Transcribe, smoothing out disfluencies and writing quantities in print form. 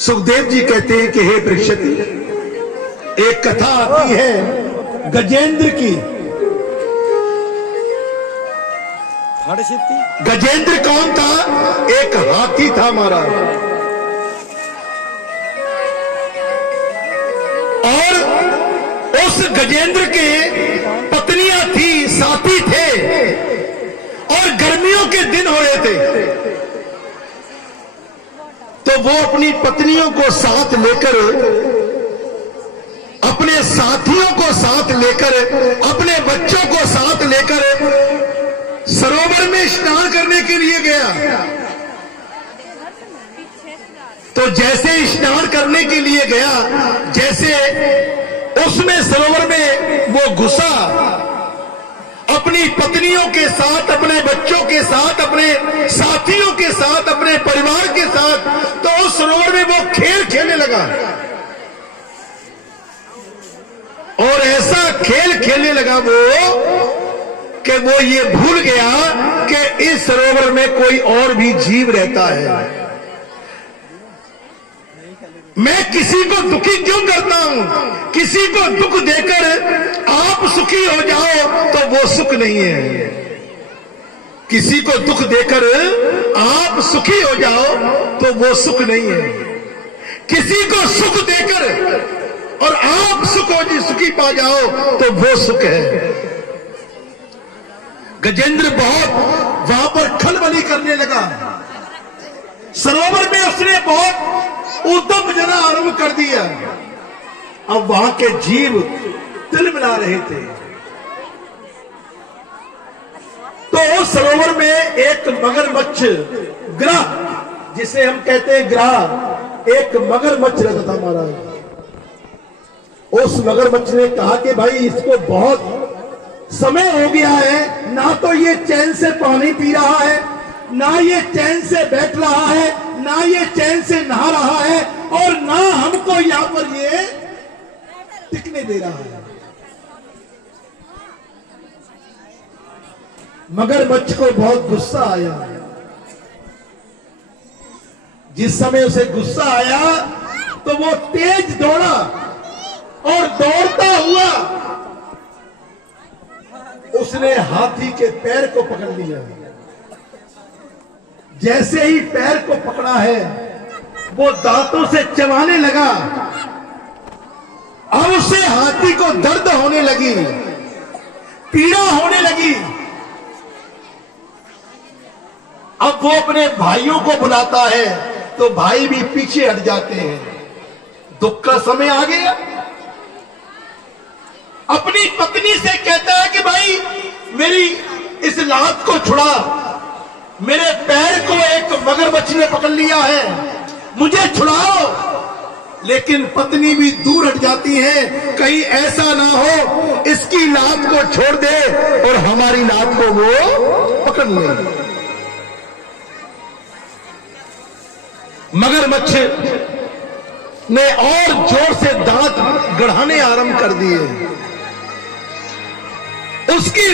सुखदेव जी कहते हैं कि हे परीक्षित, एक कथा आती है गजेंद्र की। गजेंद्र कौन था? एक हाथी था महाराज, और उस गजेंद्र के पत्नियां थी, साथी थे, और गर्मियों के दिन हो रहे थे, तो वो अपनी पत्नियों को साथ लेकर, अपने साथियों को साथ लेकर, अपने बच्चों को साथ लेकर सरोवर में स्नान करने के लिए गया। तो जैसे स्नान करने के लिए गया, जैसे उसमें सरोवर में वो घुसा, अपनी पत्नियों के साथ, अपने बच्चों के साथ, अपने साथियों के साथ, अपने परिवार के साथ, तो उस सरोवर में वो खेल खेलने लगा। और ऐसा खेल खेलने लगा वो कि वो ये भूल गया कि इस सरोवर में कोई और भी जीव रहता है। मैं किसी को दुखी क्यों करता हूं? किसी को दुख देकर आप सुखी हो जाओ तो वो सुख नहीं है। किसी को दुख देकर आप सुखी हो जाओ तो वो सुख नहीं है। किसी को सुख देकर और आप सुखी पा जाओ तो वो सुख है। गजेंद्र बहुत वहां पर खलबली करने लगा। सरोवर में उसने बहुत उद्यम जना आरंभ कर दिया। अब वहां के जीव तिल मिला रहे थे। तो उस सरोवर में एक मगरमच्छ, ग्रह जिसे हम कहते हैं ग्रह, एक मगरमच्छ रहता था महाराज। उस मगरमच्छ ने कहा कि भाई इसको बहुत समय हो गया है, ना तो ये चैन से पानी पी रहा है, ना ये चैन से बैठ रहा है, ना ये चैन से नहा रहा है, और ना हमको यहां पर ये टिकने दे रहा है। मगरमच्छ को बहुत गुस्सा आया। जिस समय उसे गुस्सा आया तो वो तेज दौड़ा, और दौड़ता हुआ उसने हाथी के पैर को पकड़ लिया। जैसे ही पैर को पकड़ा है, वो दांतों से चबाने लगा। अब उसे हाथी को दर्द होने लगी, पीड़ा होने लगी। अब वो अपने भाइयों को बुलाता है तो भाई भी पीछे हट जाते हैं। दुख का समय आ गया। अपनी पत्नी से कहता है कि भाई मेरी इस लात को छुड़ा, मेरे पैर को एक मगरमच्छ ने पकड़ लिया है, मुझे छुड़ाओ। लेकिन पत्नी भी दूर हट जाती है, कहीं ऐसा ना हो इसकी लात को छोड़ दे और हमारी लात को वो पकड़ ले। मगरमच्छ ने और जोर से दांत गढ़ाने आरंभ कर दिए। उसकी